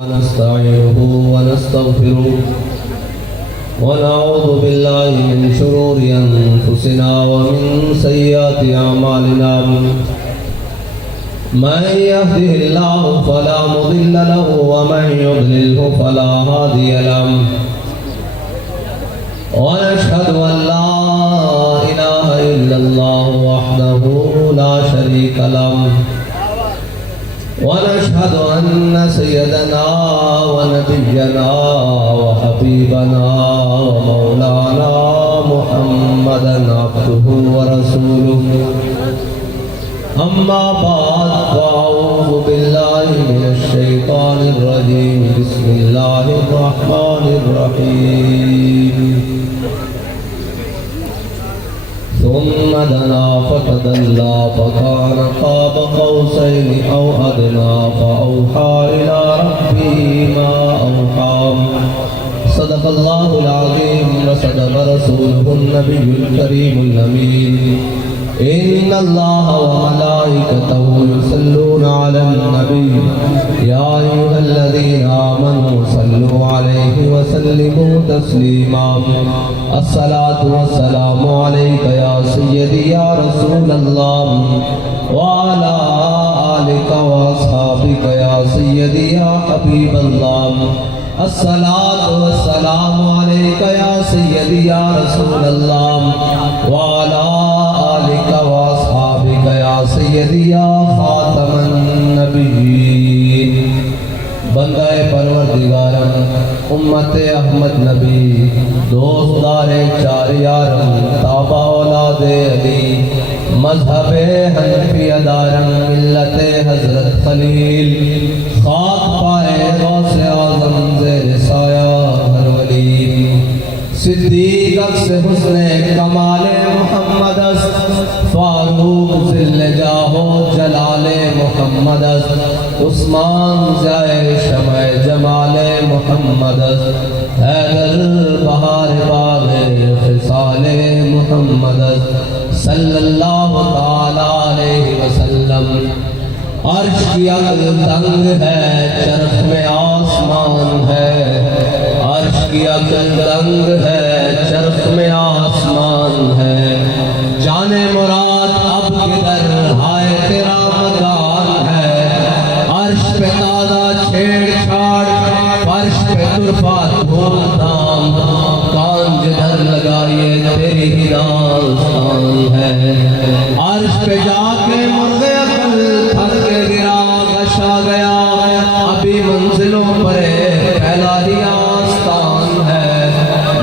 ونستعينه ونستغفره ونعوذ بالله من شرور أنفسنا ومن سيئات أعمالنا من يهده الله فلا مضل له ومن يضلله فلا هادي له ونشهد أن لا إله إلا الله وحده لا شريك له ونشهد أن سيدنا ونبينا وحبيبنا ومولانا محمدا عبده ورسوله أما بعد فأعوذ بالله من الشيطان الرجيم بسم الله الرحمن الرحيم ثم دنا فتدلى فكان قاب قوسين أو أدنى فأوحى إلى ربه ما أوحى صدق الله العظيم وصدق رسوله النبي الكريم الأمين إن الله وملائكته يصلون على النبي يا أيها الذين آمنوا صلوا عليه وسلموا تسليما الصلاة والسلام عليك يا سيدي يا رسول الله وعلى آلك وأصحابك يا سيدي يا حبيب الله الصلاة والسلام عليك يا سيدي يا رسول الله وعلى آلك وأصحابك يا سيدي يا خاتم النبيين بندہ پروردگارم امت احمد نبی دوستدار چار یارم تابع اولاد علی مذہب حنفی دارم ملت حضرت خلیل خاک پائے غوث اعظم زیر سایہ ہر ولی صدیق اکس حسن کمال محمد است فاروق ذل جاہ و جلال محمد است عثمان جائے شمع جمال محمد است حیدر بہار باغ خصال محمد است صلی اللہ تعالی علیہ وسلم عرش کی عقل تنگ ہے چرخ میں آسمان ہے عرش کی عقل تنگ ہے چرخ میں آسمان ہے جان مراد اب کدھر ہائے تیرا مکان ہے عرش پہ تازہ چھیڑ چھاڑ فرش پہ طرفہ دھوم دھام کان جدھر لگائیے تیری ہی داستان ہے عرش پہ جا کے مرغ عقل تھک کے گرا غشا گیا ابھی منزلوں پر پھیلا دیا آستان ہے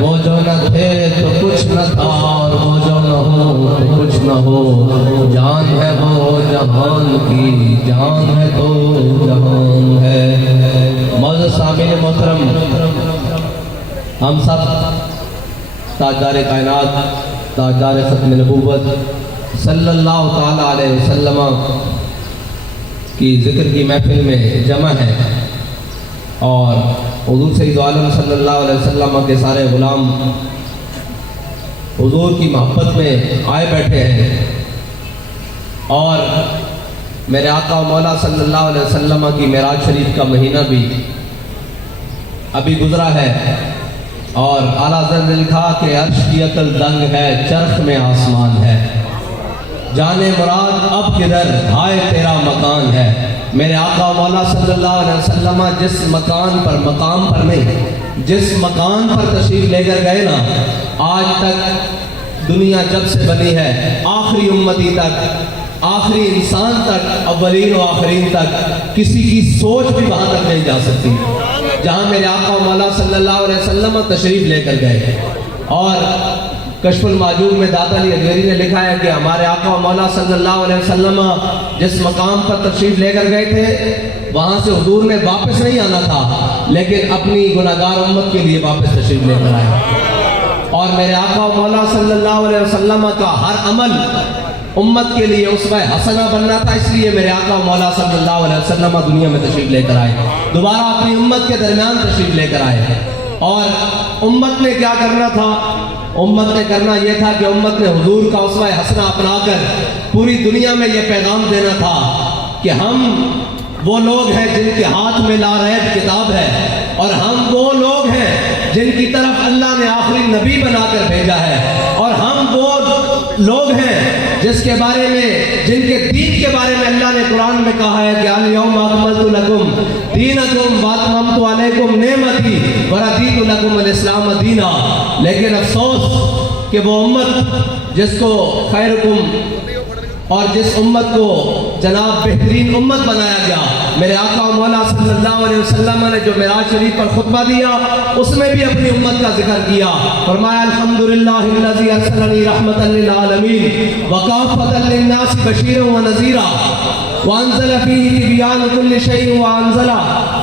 وہ جو نہ تھے تو کچھ نہ تھا اور وہ جو نہ ہو تو کچھ نہ ہو جان ہے وہ جہان کی جان ہے تو جہان ہے معزز سامعین محترم ہم سب تاجدار کائنات تاجدار ختم نبوت صلی اللہ تعالی علیہ وسلم کی ذکر کی محفل میں جمع ہے اور حضور سید عالم صلی اللہ علیہ وسلم کے سارے غلام حضور کی محبت میں آئے بیٹھے ہیں اور میرے آقا و مولا صلی اللہ علیہ وسلم کی معراج شریف کا مہینہ بھی ابھی گزرا ہے اور اعلیٰ حضرت نے لکھا کہ عرش کی عقل دنگ ہے چرخ میں آسمان ہے جانے مراد اب کدھر ہائے تیرا مکان ہے میرے آقا و مولا صلی اللہ علیہ وسلم جس مکان پر مقام پر نہیں جس مکان پر تشریف لے کر گئے نا آج تک دنیا جب سے بنی ہے آخری امتی تک آخری انسان تک اولین و آخرین تک کسی کی سوچ بھی وہاں تک نہیں جا سکتی جہاں میرے آقا و مولا صلی اللہ علیہ وسلم تشریف لے کر گئے اور کشف المعجوب میں داتا علی اجمیری نے لکھا ہے کہ ہمارے آقا و مولا صلی اللہ علیہ وسلم جس مقام پر تشریف لے کر گئے تھے وہاں سے حضور نے واپس نہیں آنا تھا لیکن اپنی گناہگار امت کے لیے واپس تشریف لے کر آئے اور میرے آقا و مولا صلی اللہ علیہ وسلم کا ہر عمل امت کے لیے اسوہ حسنہ بننا تھا اس لیے میرے آقا و مولا صلی اللہ علیہ وسلم دنیا میں تشریف لے کر آئے دوبارہ اپنی امت کے درمیان تشریف لے کر آئے اور امت نے کیا کرنا تھا امت نے کرنا یہ تھا کہ امت نے حضور کا اسوہ حسنہ اپنا کر پوری دنیا میں یہ پیغام دینا تھا کہ ہم وہ لوگ ہیں جن کے ہاتھ میں لا ریب کتاب ہے، اور ہم وہ لوگ ہیں جن کی طرف اللہ نے آخری نبی بنا کر بھیجا ہے، اور ہم وہ لوگ ہیں جس کے بارے میں، جن کے دین کے بارے میں اللہ نے قرآن میں کہا ہے کہ الیوم اکملت لکم دینکم واتممت علیکم نعمتی ورضیت لکم الاسلام دینا۔ لیکن افسوس کہ وہ امت جس کو خیرکم اور جس امت کو جناب بہترین امت بنایا گیا، میرے آقا و مولا صلی اللہ علیہ وسلم نے جو معراج شریف پر خطبہ دیا اس میں بھی اپنی امت کا ذکر کیا، فرمایا الحمدللہ الذی ارسلنی رحمتا للعالمین وکافۃ للناس بشیرا ونذیرا وانزل فیہ تبیان کل شیء وانزل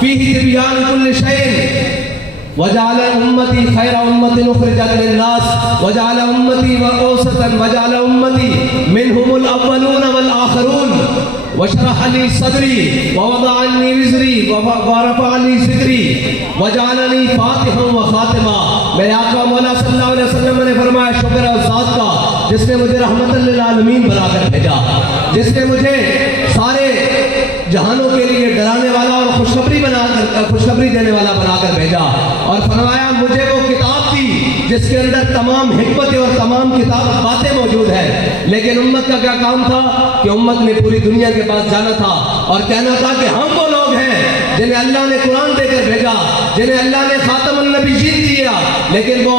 فیہ تبیان کل شیء وجعل امتی خیر امت اخرجت للناس وجعل امتی وسطا وجعل امتی منهم الاولون والآخرون وشرح لي صدري ووضع عني وزري ورفع لي ذکری وجعلني فاتحا وخاتما۔ میرے آقا مولا صلی اللہ علیہ وسلم نے فرمایا شکر ہے اس ذات کا جس نے مجھے رحمت للعالمین بنا کر بھیجا، جس نے مجھے سارے جہانوں کے لیے ڈرانے والا اور خوشخبری دینے والا بنا کر بھیجا، اور فرمایا مجھے وہ کتاب دی جس کے اندر تمام حکمتیں اور تمام باتیں موجود ہیں۔ لیکن امت کا کیا کام تھا کہ امت نے پوری دنیا کے پاس جانا تھا اور کہنا تھا کہ ہم وہ لوگ ہیں جنہیں اللہ نے قرآن دے کر بھیجا، جنہیں اللہ نے خاتم النبیین دیا، لیکن وہ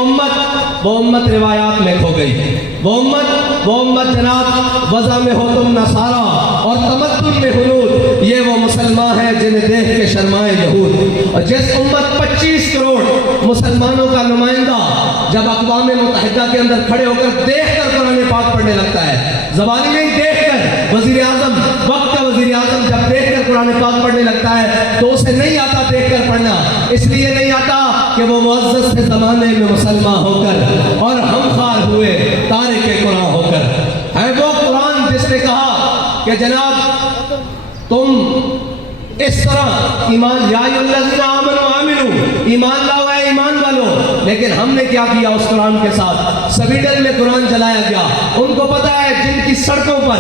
امت روایات میں کھو گئی، وہ امت جناب وضع میں ہو تم نصارا اور تمدن میں ہنود، یہ وہ مسلمان ہیں جنہیں دیکھ کے شرمائے یہود۔ اور جس امت 25 کروڑ مسلمانوں کا نمائندہ جب اقوام متحدہ کے اندر کھڑے ہو کر دیکھ کر قرآن پاک پڑھنے لگتا ہے، زبانی میں دیکھ کر وزیر اعظم، وقت کا وزیر اعظم جب دیکھ کر قرآن پاک پڑھنے لگتا ہے تو اسے نہیں آتا دیکھ کر پڑھنا، اس لیے نہیں آتا کہ وہ معزز سے زمانے میں مسلمان ہو کر اور ہم خار ہوئے تارک قرآن ہو کر ہے وہ قرآن جس نے کہا کہ جناب تم اس طرح ایمان یا ایھا الذین آمنوا آمنوا ایمان لاؤ اے ایمان والو، لیکن ہم نے کیا کیا اس قرآن کے ساتھ؟ سویڈن میں قرآن جلایا گیا۔ ان کو پتا ہے جن کی سڑکوں پر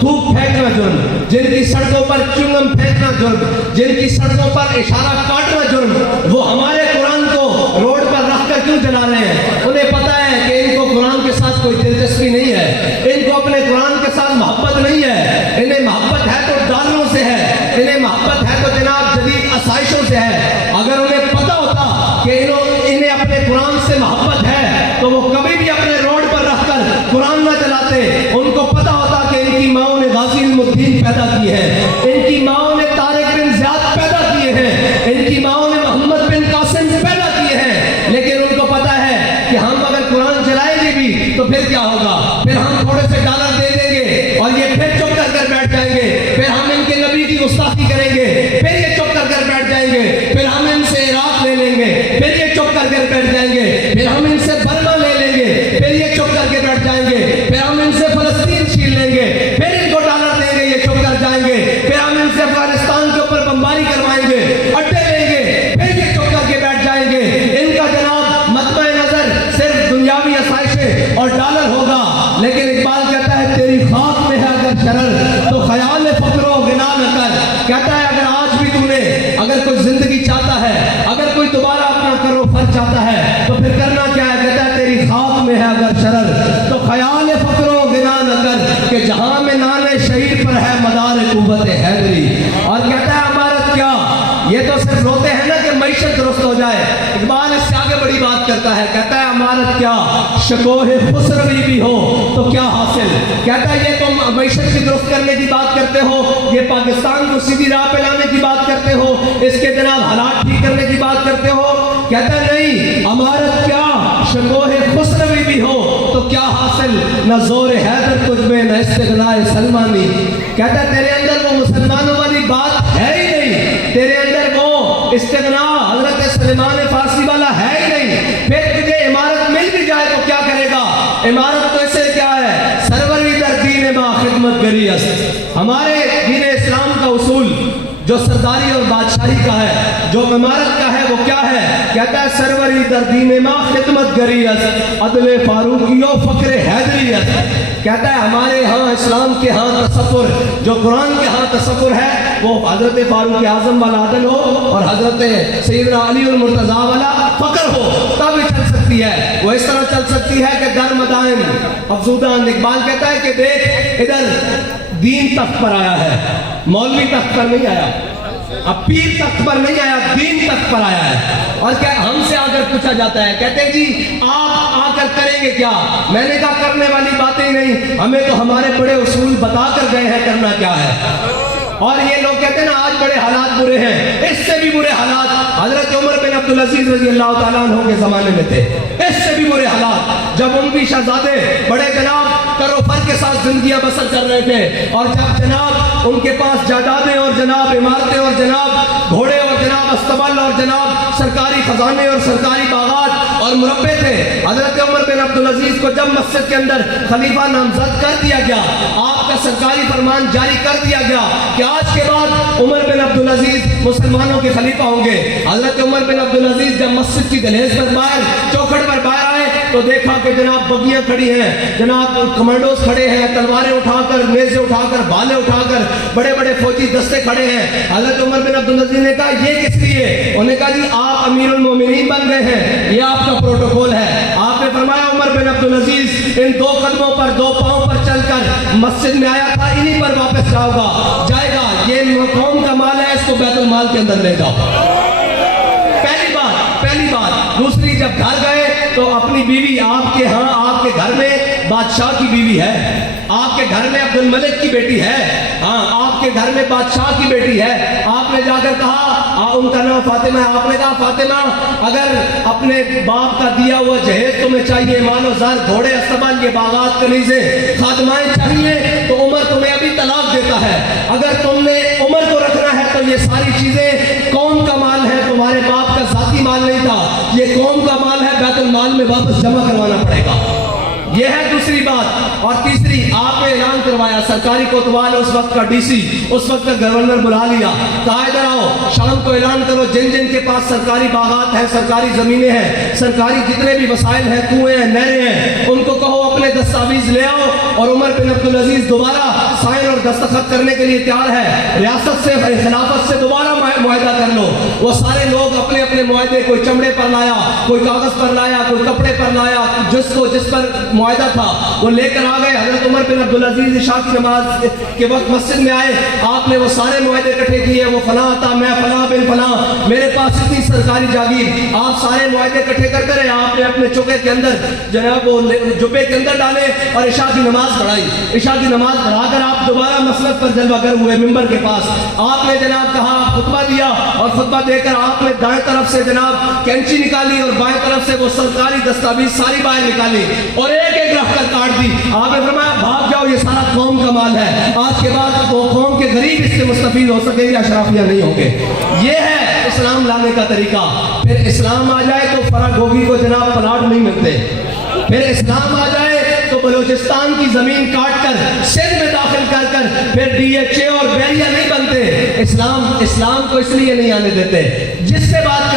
تھوک پھینکنا جرم، جن کی سڑکوں پر چنگم پھینکنا جرم، جن کی سڑکوں پر اشارہ کاٹنا جرم، وہ ہمارے قرآن کو روڈ پر رکھ کر کیوں جلا رہے ہیں؟ انہیں پتا ہے کہ ان کو قرآن کے ساتھ کوئی دلچسپی نہیں ہے، ان کو اپنے قرآن کے ساتھ محبت نہیں ہے، انہیں محبت ہے تو ڈالروں سے ہے، انہیں محبت ہے تو جناب جدید آسائشوں سے ہے۔ اگر انہیں پتا ہوتا کہ انہیں اپنے قرآن سے محبت ہے تو وہ کبھی بھی اپنے روڈ پر رکھ کر قرآن نہ چلاتے۔ ان کو پتا ہوتا کہ ان کی ماؤں نے غازی علم الدین پیدا کی ہے، ان کی ماؤں نے طارق بن زیاد پیدا کیے ہیں، ان کی ماؤں نے محمد بن قاسم پیدا کیے ہیں، لیکن ان کو پتا ہے کہ ہم اگر قرآن چلائیں گے بھی تو پھر کیا ہوگا؟ پھر ہم تھوڑے سے ڈالر دے دیں گے اور یہ پھر چپ کر بیٹھ جائیں گے، پھر ہم ان کے نبی کی گستاخی کریں گے، پھر یہ چپ کر بیٹھ جائیں گے، پھر ہم ان سے عراق لے لیں گے، پھر یہ چپ کر بیٹھ جائیں گے، پھر ہم ان سے برما لے لیں گے، پھر یہ چپ کر کے بیٹھ جائیں گے، پھر ہم ان سے فلسطین چھین لیں گے، پھر ان کو ڈالر دیں گے، یہ چپ کر جائیں گے، پھر ہم ان سے افغانستان کے اوپر بمباری کروائیں گے، اڈے لیں گے، پھر یہ چپ کر کے بیٹھ جائیں گے۔ ان کا جناب مطمع نظر صرف دنیاوی آسائشیں اور ڈالر ہوگا، لیکن اقبال کہتا ہے تیری خاک میں ہے اگر شرر تو خیال فقر و غنا نہ کر۔ کہتا ہے اگر آج بھی تو نے اگر کوئی زندگی چاہتا ہے، اگر کوئی دوبارہ اپنا کرو فر چاہتا ہے تو پھر کرنا کیا ہے؟ کہتا ہے تیری خاک میں ہے اگر شرر تو خیال فقر و غنا نہ کر، کہ جہاں میں نان شہید پر ہے مدار قوت حیدری۔ اور کہتا ہے عمارت کیا، یہ تو صرف روتے ہیں نا کہ معیشت درست ہو جائے، اقبال اس سے آگے بڑی بات کرتا ہے، کہتا ہے عمارت کیا شکوہ خسروی بھی ہو تو کیا حاصل۔ کہتا ہے یہ تم معیشت کی درست کرنے کی بات کرتے ہو، یہ پاکستان کو سیدھی راہ پہ لانے کی بات کرتے ہو، اس کے جناب حالات ٹھیک کرنے کی بات کرتے ہو۔ کہتا ہے نہیں، عمارت کیا شکوہ خسروی بھی ہو تو کیا حاصل، نہ زور حیدر تجھ میں نہ استغناء سلمانی۔ کہتا ہے تیرے اندر وہ مسلمانوں والی بات ہے ہی نہیں، تیرے اندر وہ استغناء حضرت سلیمان فارسی والا ہے ہی نہیں، پھر تجھے عمارت مل بھی جائے تو کیا کرے گا؟ عمارت تو اسے کیا ہے، سروری در دین ما خدمت گری است۔ ہمارے دین اسلام کا اصول جو سرداری اور بادشاہی کا ہے، جو عمارت کا ہے، وہ کیا ہے؟ کہتا ہے سروری در دین ما خدمت گری است، عدل فاروقی و فقر حیدری است۔ کہتا ہے ہمارے ہاں اسلام کے ہاں تصور، جو قرآن کے ہاں تصور ہے وہ حضرت فاروق اعظم والا عدل ہو اور حضرت سیدنا علی المرتضیٰ والا فقر ہو، تب چل سکتی ہے۔ وہ اس طرح چل سکتی ہے کہ در مدائن افزودان، اقبال کہتا ہے کہ دیکھ ادھر دین تخت پر آیا ہے، مولوی تخت پر نہیں آیا، اب پیر تخت پر نہیں آیا، دین تخت پر آیا ہے۔ اور کیا ہم سے آ کر پوچھا جاتا ہے، کہتے ہیں جی آپ آ کر کریں گے کیا؟ میں نے کہا کرنے والی باتیں نہیں، ہمیں تو ہمارے بڑے اصول بتا کر گئے ہیں کرنا کیا ہے۔ اور یہ لوگ کہتے ہیں نا آج بڑے حالات برے ہیں، اس سے بھی برے حالات حضرت عمر بن عبدالعزیز رضی اللہ تعالیٰ عنہ کے زمانے میں تھے، اس سے بھی برے حالات، جب ان کی شہزادے بڑے جناب کرو فر کے ساتھ زندگیاں بسر کر رہے تھے، اور جب جناب ان کے پاس جائیدادیں اور جناب عمارتیں اور جناب گھوڑے اور جناب استبل اور جناب سرکاری خزانے اور سرکاری باغات اور مربے تھے، حضرت عمر بن عبدالعزیز کو جب مسجد کے اندر خلیفہ نامزد کر دیا گیا، آپ کا سرکاری فرمان جاری کر دیا گیا کہ آج کے بعد عمر بن عبدالعزیز مسلمانوں کے خلیفہ ہوں گے، حضرت عمر بن عبدالعزیز جب مسجد کی دہلیز پر باہر چوکھٹ پر باہر آئے تو دیکھا کہ جناب بگیاں کھڑی ہیں، جناب کمانڈوز کھڑے ہیں، تلواریں اٹھا کر، نیزے اٹھا کر، بھالے اٹھا کر، بڑے بڑے فوجی دستے کھڑے ہیں۔ حضرت عمر بن عبدالعزیز نے کہا یہ کس لیے؟ انہوں نے کہا جی آپ امیر المومنین بن گئے ہیں، یہ آپ کا پروٹوکول ہے۔ آپ نے فرمایا عمر بن عبدالعزیز ان دو قدموں پر، دو پاؤں پر چل کر مسجد میں آیا تھا، انہی پر واپس جائے گا، یہ قوم کا مال ہے، اس کو بیت المال کے اندر لے جاؤ۔ پہلی بات۔ دوسری، جب گھر گئے تو اپنی بیوی، آپ کے ہاں آپ کے گھر میں بادشاہ کی بیوی ہے، آپ کے گھر میں عبد الملک کی بیٹی ہے، ہاں آپ کے گھر میں بادشاہ کی بیٹی ہے، آپ نے جا کر کہا ان کا نام فاطمہ ہے، آپ نے کہا فاطمہ اگر اپنے باپ کا دیا ہوا جہیز تمہیں چاہیے، مال و زر، گھوڑے استبل، یہ باغات، کنیزیں، خادمائیں چاہیے، تو عمر تمہیں ابھی طلاق دیتا ہے۔ اگر تم نے عمر کو رکھنا ہے تو یہ ساری چیزیں قوم کا مال ہے، تمہارے باپ کا ذاتی مال نہیں تھا، یہ قوم کا مال ہے، بیت المال میں واپس جمع کروانا پڑے گا۔ یہ ہے دوسری بات۔ اور تیسری، آپ نے اعلان کروایا، سرکاری کوتوال اس وقت کا ڈی سی، اس وقت کا گورنر بلا لیا، کہا ادھر آؤ، شام کو اعلان کرو جن جن کے پاس سرکاری باغات ہیں، سرکاری زمینیں ہیں، سرکاری جتنے بھی وسائل ہیں، کنویں ہیں، نہریں ہیں، ان کو کہو اپنے دستاویز لے آؤ، اور عمر بن عبدالعزیز دوبارہ سائن اور دستخط کرنے کے لیے تیار ہے، ریاست سے، خلافت سے دوبارہ معاہدہ کر لو۔ وہ سارے لوگ اپنے اپنے معاہدے، کوئی چمڑے پر لایا، کوئی کاغذ پر لایا، کوئی کپڑے پر لایا، جس پر معاہدہ تھا وہ لے کر آ گئے۔ حضرت عمر بن عبدالعزیز عشاء کی نماز کے وقت مسجد میں آئے، آپ نے وہ سارے معاہدے اکٹھے کیے، وہ فلاں تھا، میں فلاں بن فلاں، میرے پاس اتنی سرکاری جاگیر، آپ سارے معاہدے اکٹھے کرتے رہے، آپ نے اپنے چوکے کے اندر جناب وہ جبے کے اندر ڈالے اور عشاء کی نماز پڑھائی۔ عشاء کی نماز پڑھا کر آپ دوبارہ مسجد پر جلوہ گر ہوئے ممبر کے پاس، آپ نے جناب کہا، خطبہ دیا، اور خطبہ دے کر آپ نے دائیں طرف سے جناب کینچی نکالی اور بائیں طرف سے وہ سرکاری دستاویز ساری باہر نکالی اور ایک ایک رکھ کر کاٹ دی۔ آپ نے فرمایا بھاگ جاؤ، یہ سارا قوم کا مال ہے، آج کے بعد وہ قوم کے غریب اس سے مستفید ہو سکیں گے، اشرافیہ نہیں ہوں گے۔ یہ ہے اسلام لانے کا طریقہ۔ پھر اسلام آ جائے تو فرا گوگی کو جناب پلاٹ نہیں ملتے، پھر اسلام آ جائے تو بلوچستان کی زمین کاٹ کر سندھ میں داخل کر کر پھر ڈی ایچ اے اور بیریا نہیں بنتے۔ اسلام کو اس لیے نہیں آنے دیتے، جس سے بات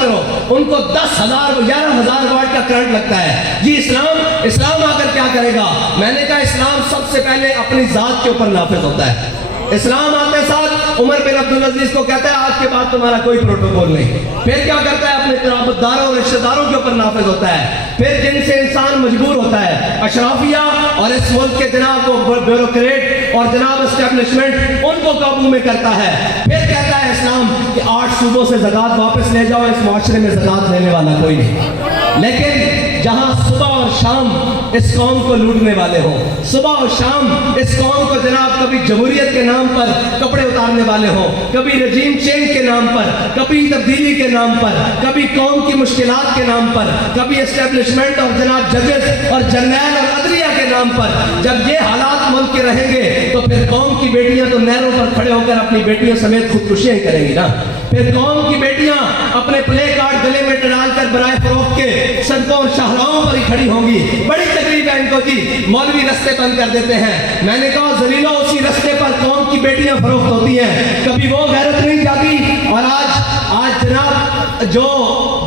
کرو ان کو 10,000 11,000 واٹ کا کرنٹ لگتا ہے۔ جی اسلام آ کر کیا کرے گا؟ میں نے کہا اسلام سب سے پہلے اپنی ذات کے اوپر نافذ ہوتا ہے۔ اسلام آتے ساتھ عمر بن عبدالعزیز کو کہتا ہے آج کے بعد تمہارا کوئی پروٹوکول نہیں۔ پھر کیا کرتا ہے؟ اپنے قرابت داروں اور رشتہ داروں کے اوپر نافذ ہوتا ہے۔ پھر جن سے انسان مجبور ہوتا ہے، اشرافیہ اور اس ملک کے جناب کو بیوروکریٹ اور جناب اسٹیبلشمنٹ، ان کو قابو میں کرتا ہے۔ پھر کہتا ہے اسلام کہ 8 صوبوں سے زکوٰۃ واپس لے جاؤ، اس معاشرے میں زکوٰۃ لینے والا کوئی نہیں۔ لیکن جہاں صبح اور شام اس قوم کو لوٹنے والے ہوں، صبح اور شام اس قوم کو جناب کبھی جمہوریت کے نام پر کپڑے اتارنے والے ہوں، کبھی رجیم چینج کے نام پر، کبھی تبدیلی کے نام پر، کبھی قوم کی مشکلات کے نام پر، کبھی اسٹیبلشمنٹ اور جناب ججز اور جرنیل اور عدلیہ کے نام پر، جب یہ حالات ملک کے رہیں گے تو پھر قوم کی بیٹیاں تو نہروں پر کھڑے ہو کر اپنی بیٹیوں سمیت خودکشیاں ہی کریں گی نا۔ پھر قوم کی بیٹیاں اپنے پلے کارڈ گلے میں ڈال کر برائے فروخت کے سڑکوں اور شاہراہوں پر ہی کھڑی ہوں گی۔ بڑی تکلیف ہے ان کو جی، مولوی رستے بند کر دیتے ہیں۔ میں نے کہا ذلیلو، اسی رستے پر قوم کی بیٹیاں فروخت ہوتی ہیں، کبھی وہ غیرت نہیں جاتی۔ اور آج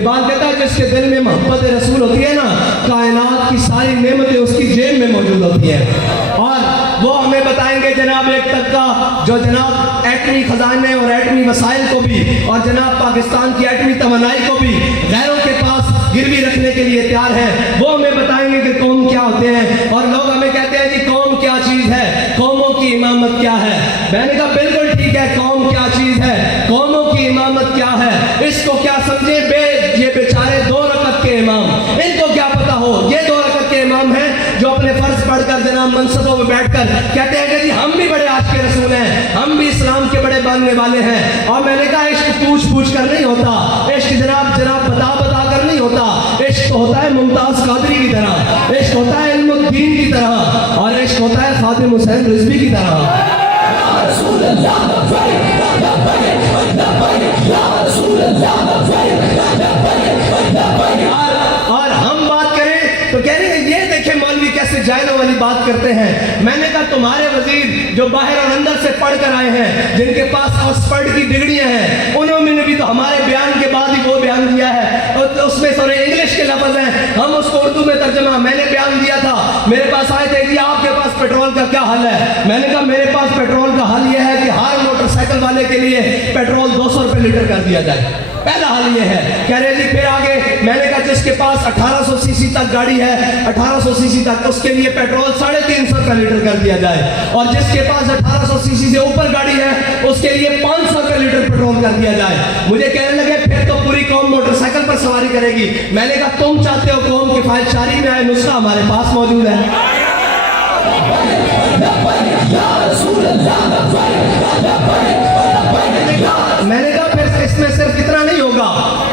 اقبال کہتا ہے جس کے دل میں محبت رسول ہوتی ہے نا، کائنات کی ساری نعمتیں اس کی جیب میں موجود ہوتی ہیں. اور وہ ہمیں بتائیں گے جناب ایک طبقہ جو جناب ایٹمی خزانے اور ایٹمی وسائل کو بھی اور جناب پاکستان کی ایٹمی توانائی کو بھی غیروں کے پاس گروی رکھنے کے لیے تیار ہے، وہ ہمیں بتائیں گے کہ قوم کیا ہوتے ہیں. اور لوگ ہمیں کہتے ہیں جی قوم کیا چیز ہے، قوموں کی امامت کیا ہے. میں نے کہا بالکل ٹھیک ہے، قوم کیا چیز ہے، قوموں کی امامت کیا ہے. اس کو کیا سمجھے یہ بیچارے 2 رکعت کے امام، ان کو کیا پتا ہو یہ 2 رکعت کے امام ہیں جو اپنے فرض پڑھ کر جناب منصبوں میں بیٹھ کر کہتے ہیں کہ جی ہم بھی بڑے عاشق رسول ہیں، ہم بھی اسلام کے بڑے ماننے والے ہیں. اور میں نے کہا عشق پوچھ کر نہیں ہوتا، عشق جناب بتا کر نہیں ہوتا. عشق تو ہوتا ہے ممتاز قادری کی طرح، عشق ہوتا ہے علم الدین کی طرح، اور عشق ہوتا ہے خادم حسین رضوی کی طرح. اور ہم بات کریں تو کہہ رہے ہیں یہ دیکھیں مولوی کیسے جائلوں والی بات کرتے ہیں. میں نے کہا تمہارے وزیر جو باہر اور اندر سے پڑھ کر آئے ہیں، جن کے پاس آکسفورڈ کی ڈگریاں ہیں، انہوں نے بھی تو ہمارے بیان کے بعد ہی وہ بیان دیا ہے، اور اس میں سورے انگلش کے لفظ ہیں، ہم اس کو اردو میں ترجمہ میں نے بیان دیا تھا. میرے پاس آئے تھے کہ آپ کے پاس پیٹرول کا کیا حل ہے. میں نے کہا میرے پاس پیٹرول کا حل یہ ہے کہ ہر موٹر سائیکل والے کے لیے پیٹرول 200 روپے لیٹر کر دیا جائے. پہلا حل یہ ہے. کہہ رہے جی پھر آگے. میں نے کہا جس کے پاس 1800 سی سی تک گاڑی ہے، 1800 سی سی تک، اس کے لیے پیٹرول 350 روپے لیٹر کر دیا جائے. اور جس کے پاس 1800 سی سی سے اوپر گاڑی ہے، اس کے لیے 500 روپے لیٹر پیٹرول کر دیا جائے. مجھے کہنے لگے پھر تو پوری قوم موٹر سائیکل پر سواری کرے گی. میں نے کہا تم چاہتے ہو قوم کفایت شاری میں آئے، نسخہ ہمارے پاس موجود ہے. میں نے کہا پھر اس میں صرف اتنا نہیں ہوگا،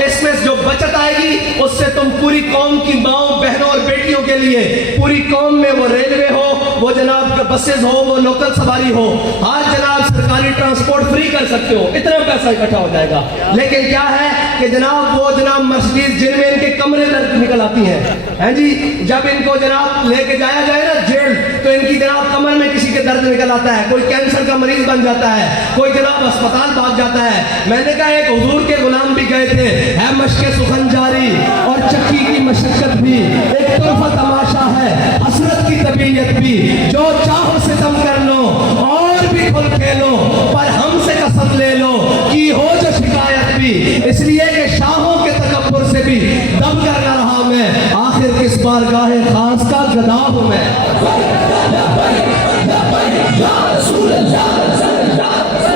اس میں جو بچت آئے گی اس سے تم پوری قوم کی ماؤں بہنوں اور بیٹیوں کے لیے پوری قوم میں وہ ریلوے ہو، وہ جناب بسز ہو، وہ لوکل سواری ہو، ہر جناب سرکاری ٹرانسپورٹ فری کر سکتے ہو. اتنا پیسہ اکٹھا ہو جائے گا. لیکن کیا ہے کہ جناب وہ جناب مرسیڈیز جن میں ان کے کمرے درد نکل آتی ہیں جی، جب ان کو جناب لے کے جایا جائے نا جیل، تو ان کی جناب کمر میں کسی کے درد نکل آتا ہے، کوئی کینسر کا مریض بن جاتا ہے، کوئی جناب اسپتال بھاگ جاتا ہے. میں نے کہا ایک حضور کے غلام بھی گئے تھے، ہے مشق سخن جاری اور چکی کی مشقت بھی، ایک طرفہ تماشا ہے حسرت کی طبیعت بھی، جو چاہو ستم کر لو اور بھی کھل کھیلو، پر ہم سے قسم لے لو کی ہو جو شکایت بھی، اس لیے کہ شاہوں کے تکبر سے بھی دم کر نہ رہا میں، آخر کس بارگاہ خاص کا گدا ہوں میں.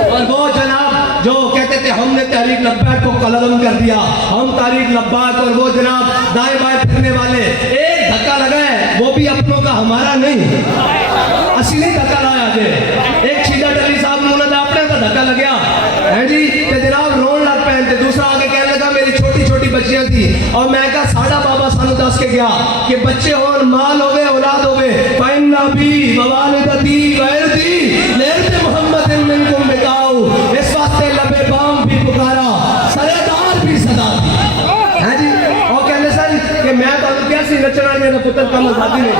اور وہ جناب جو کہتے تھے ہم نے تحریک لبیک کو قلم کر دیا، ہم تحریک لبیک، اور وہ جناب دائیں بائیں پھرنے والے، ایک دھکا لگا ہے وہ بھی اپنوں کا ہمارا نہیں، اصلی دھکا لایا جے. ایک شیدہ ڈلی صاحب نے انہوں نے اپنے کا دھکا لگیا ہے جی کہ جناب رون لگ پہنتے. دوسرا آگے کہنے لگا میری چھوٹی چھوٹی بچیاں تھی، اور میں کہا ساڑھا بابا سانو دس کے گیا کہ بچے ہون، مال ہوئے، اولاد ہوئے، فَإِنَّ بِي وَوَالِدَتِي وَإِرْضِي لِعِرْضِ مُحَمَّدٍ مِّنْكُمْ بِقَاؤُ. اس واسطے لبے بام بھی پکارا، سردار بھی صدا دی. ہاں جی. اور کہنے سر کہ میں تو انہوں کیا سی نچنا میرا پتر کم آزادی نے،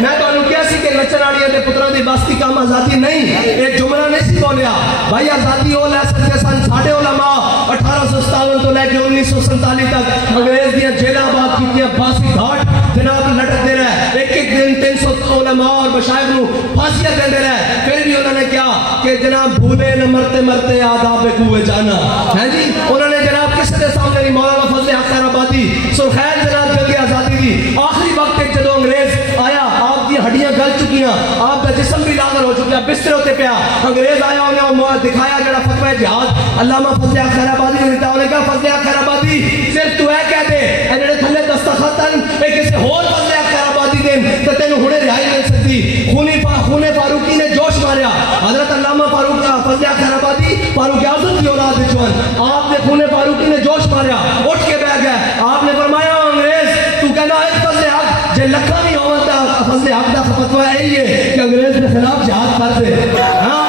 میں تو انہوں کیا سی کہ نچنا دے پتروں دی باستی کام آزادی نہیں. ایک جملہ نہیں سی بولیا بھائی آزادی ہو لے سکتے سن. ساڑھے علماء 1857 تو لے کے 1947 تک انگریز دیا جیلہ آباد کی دیا، پھانسی گھاٹ جناب لٹکتے رہے، ایک ایک دن 300 علماء اور مشائخ نو پھانسیاں دیندے رہے. پھر بھی انہوں نے کیا کہ جناب بھولے نہ مرتے مرتے آداب کوئے جانا. ہیں جی انہوں نے جناب کس کے سامنے نہیں، مولانا فضل حق خیرآبادی سرخیل جناب جنگ آزادی دی. آخری وقت ایک جدو انگریز آیا، آپ کی ہڈیاں گل چکیاں، آپ کا جسم بھی لاغر ہو چکا، بستر ہوتے پیا. انگریز آیا انہیں دکھایا جڑا فتوی جہاد علامہ فضل حق خیرآبادی نے دیتا. انہوں نے کہا فضل حق خیرآبادی صرف تو ہے کہہ دے، اے جڑے تھلے دستخطن اے کسی اور فضل حق خیرآبادی دین تے تینوں ہنے رہائی مل سکتی. خون فاروقی نے جوش ماریا. حضرت علامہ فاروق فضل حق خیرآبادی فاروق اعظم کی اولاد وچوں، آپ نے خون فاروقی نے جوش ماریا، اٹھ کے بیٹھ گئے. آپ نے فرمایا انگریز تو کہنا ہے فضل حق جے لکھا نہیں ہوتا فضل حق دا فتوی یہی ہے کہ انگریز کے خلاف جہاد کر دے. ہاں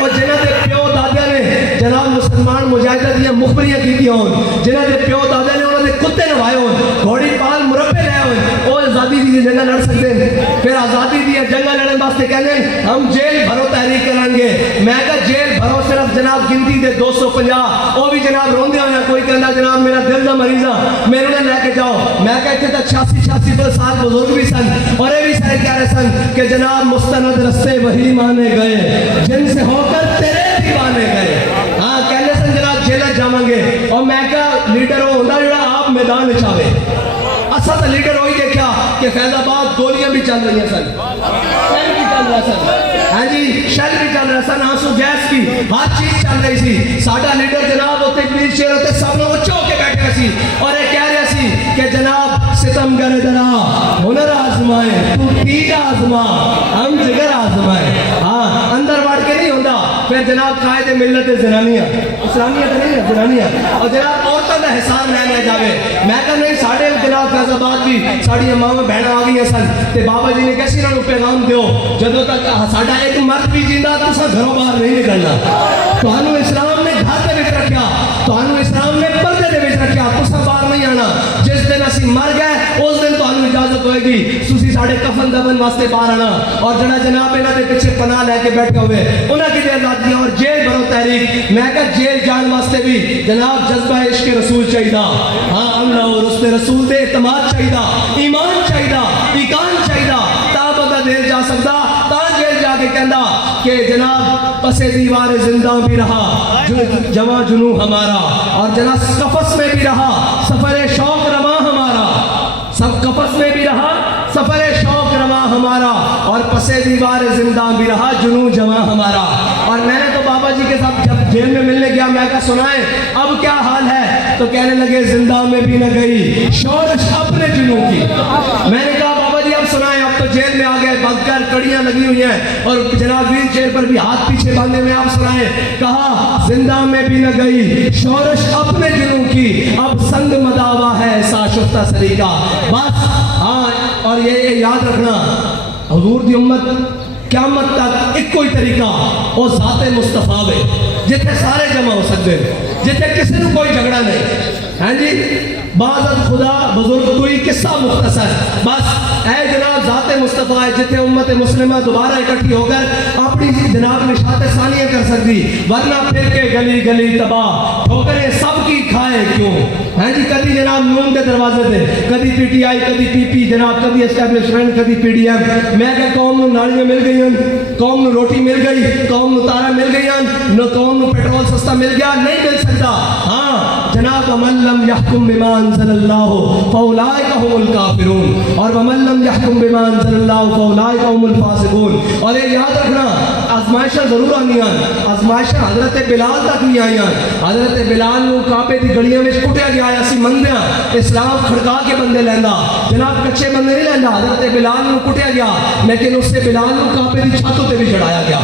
وہ جنہاں دے پیو دادے نے جناب مسلمان مجاہدہ دیا مخبریاں کی ہون، جنہاں دے پیو دادے نے انہوں نے کتے نوائے ہون، گھوڑی پال مربے لے ہون، وہ آزادی دی جنگہ لڑ سکتے ہیں. پھر آزادی دی جنگہ لڑنے واسطے کہنے ہم جیل بھرو تحریک کریں گے. میں کہا جیل بھرو صرف جناب گنتی دے 250 وہ بھی جناب روندے ہوئے کوئی کہنا جناب میرا دل دا مریض میرے نے لے کے جاؤ. میں کہتے تک 86 سال بزرگ بھی سن اور یہ بھی سارے کہہ رہے سن کہ جناب مستند رستے وہی مانے گئے جن سے ہو کر تیرے دیوانے گئے. ہاں کہنے سن جناب جیلت جاؤں گے اور میں کہا لیڈر ہو ہوتا جڑا آپ میدان چاہے. اصل تو لیڈر ہوئی دیکھا کہ فیض آباد گولیاں بھی چل رہی ہیں سن, شیل بھی چل رہا سن, ہاں جی شیل بھی چل رہا سن, آنسو گیس کی ہر چیز چل رہی سی. ساڈا لیڈر جناب ہوتے پیر شیر ہوتے سب لوگ چو کے بیٹھے سی اور یہ کہہ رہے سی کہ جناب ستم گر درا ہنر آزمائے تو تیجا آزما ہم جگر آزمائے. ہاں اندر بڑھ کے نہیں ہوتا. پھر جناب قائد ملت زنانیاں اسلامیہ تو نہیں ہے زنانیاں اور جناب عورتوں کا حساب لینا جاوے. میں کہا نہیں ساڑھے جناب فیض آباد بھی ساڑھی ماں بہن آ گئی سن تے بابا جی نے کیسی انہوں پیغام دیو جدو تک ساڑھا ایک مرد بھی جیندہ تو سا گھروں باہر نہیں نکلنا. تو انہوں اسلام نے گھر دے وچ رکھیا, تو انہوں اسلام نے پردے دے وچ رکھیا, تو سا باہر نہیں آنا. جس دن اسی مر گئے اس دن تو انہوں اجازت ہوئے گی سوسی ساڑھے کفن دبن واسطے باہر آنا. اور جڑا جناب انہوں دے پیچھے پناہ لے کے بیٹھے ہوئے انہوں کی دیر لات دیا اور جیل بھرو تحریک. میں کہا جیل جان واسطے بھی جناب جذبہ عشق رسول چاہیے. ہاں اللہ اور اس نے رسول دے اعتماد چاہیے, ایمان چاہیے, ایقان چاہیے. تا بندہ دیر جا سکتا تا جیل جا کے کہندا کہ جناب پس دیوار زندہ بھی رہا جواں جنوں ہمارا, اور جناب قفس میں بھی رہا سفر شوق رواں ہمارا, سب قفس میں بھی رہا سفر شوق رواں ہمارا, اور پس دیوار زندہ بھی رہا جنوں جواں ہمارا. اور میں نے تو بابا جی کے ساتھ جب جیل میں ملنے گیا میں کہا سنائیں اب کیا حال ہے, تو کہنے لگے زندہ میں بھی نہ گئی شورش اپنے جنوں کی. میں نے کہا بابا جی اب سنائیں اب تو جیل میں آ گئے بند کر کڑیاں لگی ہوئی ہیں اور جناب ویل چیئر پر بھی ہاتھ پیچھے باندھے ہوئے, آپ سنائیں. کہا زندہ میں بھی نہ گئی شورش اپنے جنوں کی اب سنگ مداوا ہے ایسا شفتہ سری کا. بس ہاں اور یہ یاد رکھنا حضور دی امت قیامت تک ایک کوئی طریقہ وہ ذات مصطفیٰ ہے جتنے سارے جمع ہو سکتے جتنے کسی کو کوئی جھگڑا نہیں. ہاں جی بعض خدا بزرگ کوئی قصہ مختصر بس اے جناب ذات مصطفیٰ ہے جتنے امت مسلمہ دوبارہ اکٹھی ہو کر اپنی جناب نشاط ثانیہ کر سکتی, ورنہ پھر کے گلی گلی تباہ ٹھوکریں سب کی کھائے کیوں. ہاں جی کدی جناب نون کے دروازے تھے, کدی پی ٹی آئی, کدی پی پی, جناب کدی اسٹیبلشمنٹ, کدی پی ڈی ایم. میں کہ قوم نو نالیاں مل گئی ہیں, قوم نو روٹی مل گئی, قوم نو تارا مل گئی ہیں, نو قوم نو پیٹرول سستا مل گیا نہیں مل سکتا. ہاں جناب ومن لم يحكم بما انزل الله فاولئک هم الکافرون اور ومن لم يحكم بما انزل الله فاولئک هم الفاسقون. اور یہ یاد رکھنا آزمائشاں ضرور آنی ہیں, آزمائشاں حضرت بلال تک بھی آئی ہیں. حضرت بلال نو کعبے دی گلیاں وچ کٹیا گیا اسی مندیاں اسلام کھڑکا کے بندے لیندا جناب کچے بندے نہیں لیندا. حضرت بلال نو کٹیا گیا لیکن اس سے بلال نو کعبے دی چھت تے بھی چڑھایا گیا.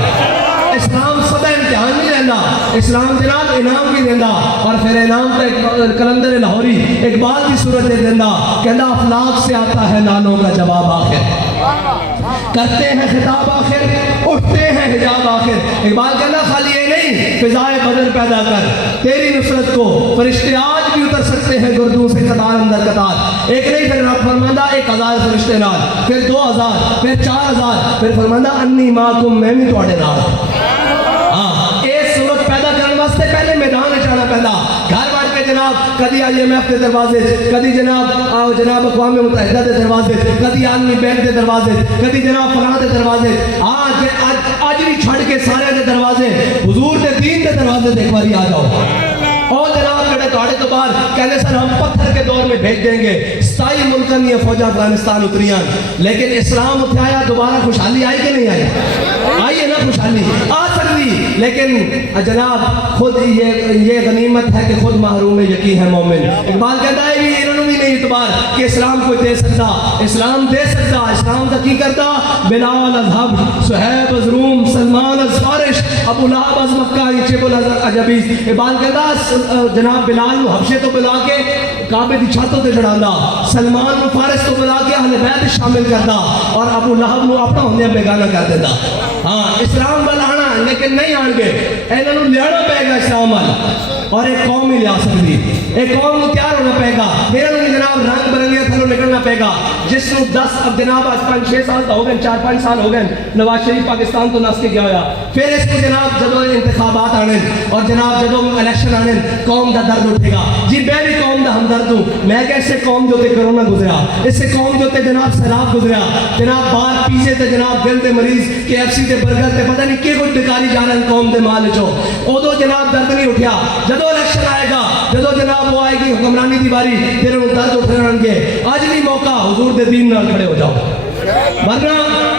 اسلام سدا امتحان نہیں لینا, اسلام جناب انعام بھی دینا. اور پھر انعام کا کلندر لاہوری اقبال کی صورت دے دینا کہنا افلاق سے آتا ہے نالوں کا جواب آخر, کرتے ہیں خطاب آخر, اٹھتے ہیں حجاب آخر. اقبال کہنا خالی یہ نہیں فضائے بدر پیدا کر تیری نصرت کو فرشتے آج بھی اتر سکتے ہیں گردوں سے قطار اندر قطار. ایک نہیں پھر رب فرماندہ 1000 فرشتے نال, پھر 2000, پھر 4000, پھر فرماندہ انی ماکم میں بھی تواڈے نال. ہاں اس صورت پیدا کرنے واسطے پہلے میدان جانا پہلا گھر بار کے جناب کدی آئی ایم ایف کے دروازے, کدی جناب اقوام متحدہ کے دروازے, کدی عالمی بینک کے دروازے, کدی جناب فلاں کے دروازے. آج بھی چھڑ کے سارے کے دروازے حضور کے دین کے دروازے ایک باری آ جاؤ. اور جناب جڑے تھوڑے تو باہر کہنے سر ہم پتھر کے دور میں بھیج دیں گے 27 ملکن یہ فوجاں افغانستان اتریاں, لیکن اسلام اتھے آیا دوبارہ خوشحالی آئی کہ نہیں آئی؟ آئی ہے نا خوشحالی آ سکتی, لیکن جناب خود یہ غنیمت ہے کہ خود محروم یقین ہے مومن. اقبال کہتا ہے بھی انہوں نے بھی نہیں اعتبار کہ اسلام کو دے سکتا, اسلام دے سکتا. اسلام کا کی کرتا بلال از حب, صہیب از روم, سلمان از فارش, ابو لہب از مکہ, چب العجبیز. اقبال کہتا جناب بلال نو حبشے تو بلا کے کعبے دی چھتوں تے چڑھاندا, سلمان نو فارس تو بلا کے اہل بیت شامل کردا, اور ابو لہب نو اپنا ہوندے بیگانہ کر دیندا. ہاں اسلام ول آنا لیکن نہیں آن گے, انہاں نو لیانا پے گا اسلام ول, اور ایک قوم ہی لیا سکتی. ایک قوم کو تیار ہونا پائے گا، میرے کو جناب رنگ برنگے تھلوں نکلنا پائے گا، جس کو 10 اب جناب آج 5-6 سال تو ہو گئے، 4-5 سال ہو گئے نواز شریف پاکستان تو نس کے گیا ہوا، پھر اس کو جناب جدو انتخابات آنے اور جناب جدو الیکشن آنے قوم دا درد اٹھے گا، جی میں بھی قوم دا ہمدرد ہوں، میں کہ اس سے قوم جو تے کرونا گزرا، اس سے قوم جو تے جناب سیلاب گزرا، جناب بار پیزے تے جناب دل دے مریض KFC تے برگر تے پتہ نہیں کہ کچھ بیکاری جا رہا ہے قوم دے مال چو، ادو جناب درد نہیں اٹھیا، جدو الیکشن آئے گا، جدو جناب وہ آئے گی حکمرانی دی باری، پھر وہ درد اٹھ رہے گے، آج بھی موقع حضور دے دین نال کھڑے ہو جاؤ، ورنہ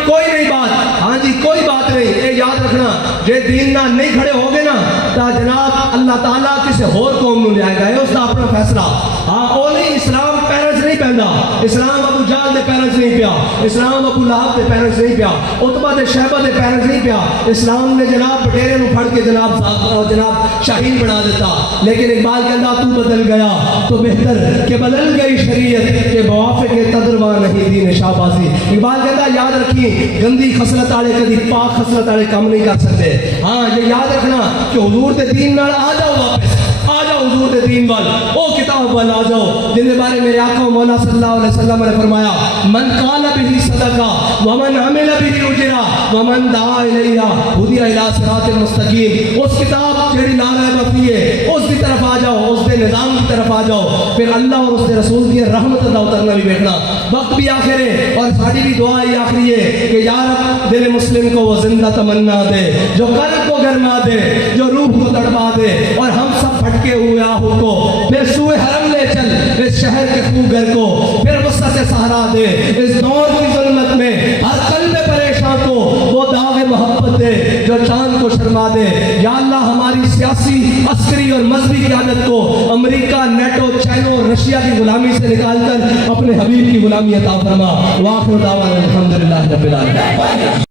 کوئی نہیں بات، ہاں جی کوئی بات نہیں، اے یاد رکھنا جے دین نہ نہیں کھڑے ہو گے نا تا جناب اللہ تعالیٰ کسی اور قوم نو لے آئے گا، یہ اس کا اپنا فیصلہ، ہاں وہ نہیں اسلام پیرنٹس نہیں پہندا، اسلام ابو جہل دے پیرنٹس نہیں پیا، اسلام ابو لہب دے پیرنٹس نہیں پیا، عتبہ دے شیبہ دے پیرنٹس نہیں پیا، اسلام نے جناب بٹیرے نو پھڑ کے جناب شاہین بنا دیتا، لیکن اقبال کہندا تو بدل گیا تو بہتر کہ بدل گئی شریعت کہ موافق تدروا نہیں دین شہبازی، اقبال کہندا یاد رکھیں گندی خصلت والے کبھی پاک خصلت والے کام نہیں کر سکتے، ہاں یہ یاد رکھنا کہ حضور دے دین نال آ جاؤ، واپس آ جاؤ حضور دے دین وال، او کتاب وال آ جاؤ جن دے بارے میرے آقا مولا صلی اللہ علیہ وسلم نے فرمایا من قال به صدقہ ومن عمل به اجرا ومن دعا الیہ ہدی الی صراط مستقیم، اس کتاب جڑی لا ریب فیہ اس کی طرف آ جاؤ، اس دے نظام کی طرف آ جاؤ، پھر اللہ اور اس دے رسول کی رحمت دا اترنا بھی دیکھنا، وقت بھی آخر ہے اور ساری بھی دعا ہی آخری ہے کہ یا رب دل مسلم کو وہ زندہ تمنا دے جو قلب کو گرما دے، جو روح کو تڑپا دے، اور ہم سب پھٹکے ہوئے آہو کو پھر سوئے حرم لے چل اس شہر کے خوگر کو، پھر وسعت سہارا دے اس دور کی ظلمت میں ہر قلب پریشان کو وہ داغ محبت دے جو چاند کو شرما دے، یا اللہ ہماری سیاسی عسکری اور مذہبی قیادت کو امریکہ نیٹو چائنا اور رشیا کی غلامی سے نکال کر اپنے حبیب کی غلامی عطا فرما، وآخر دعوانا الحمدللہ رب العالمین۔